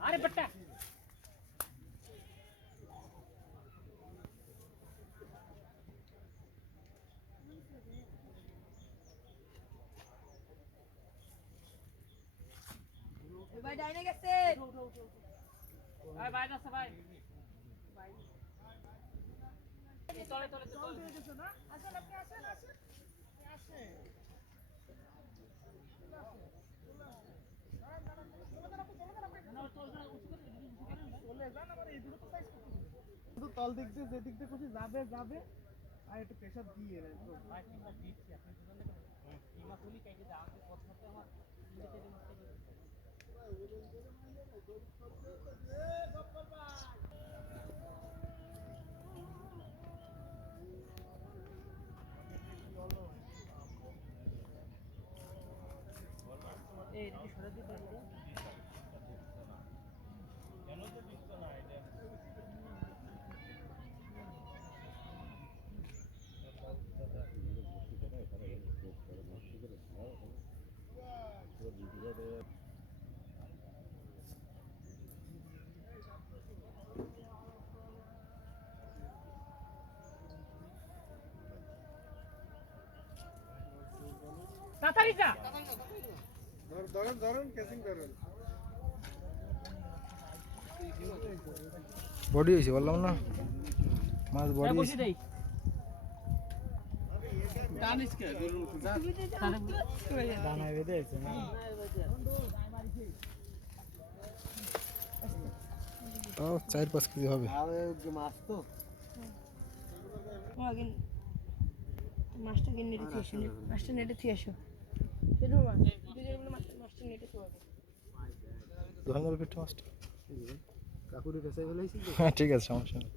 अरे बट्टा ভাই ডাইনে গেছে ভাই ভাই যাচ্ছে ভাই চলে চলে চলে গেছে না আসেন আপনি আসেন আসেন আসেন তল দিক দিয়ে যে দিক দিয়ে খুশি যাবে যাবে আর একটু প্রেশার দিয়ে ভাই কিংবা দিচ্ছি আপনি বুঝলেন না কিংবা তুলি কাইকে যা আমাকে কথা করতে আমার এই এদিকে সরে দিতে হবে কেন তো দিচ্ছ না এটা তাড়াতাড়ি যা ধরেন ধরেন কেসিং ধরেন বডি হয়েছে বললাম না মাছ বডি বসে দেই টানিস কে গরু দানায় বেঁধে আছে না ও 4-5 কেজি হবে মাছ তো মাছটা কিনে নেটে থেকে আসো মাছটা নেটে থেকে আসো শুধু মাছ দুজন মিলে মাছটা নেটে থেকে ধন্যবাদ মাছটা কাকুরে কাছে বলেছি হ্যাঁ ঠিক আছে সমস্যা নেই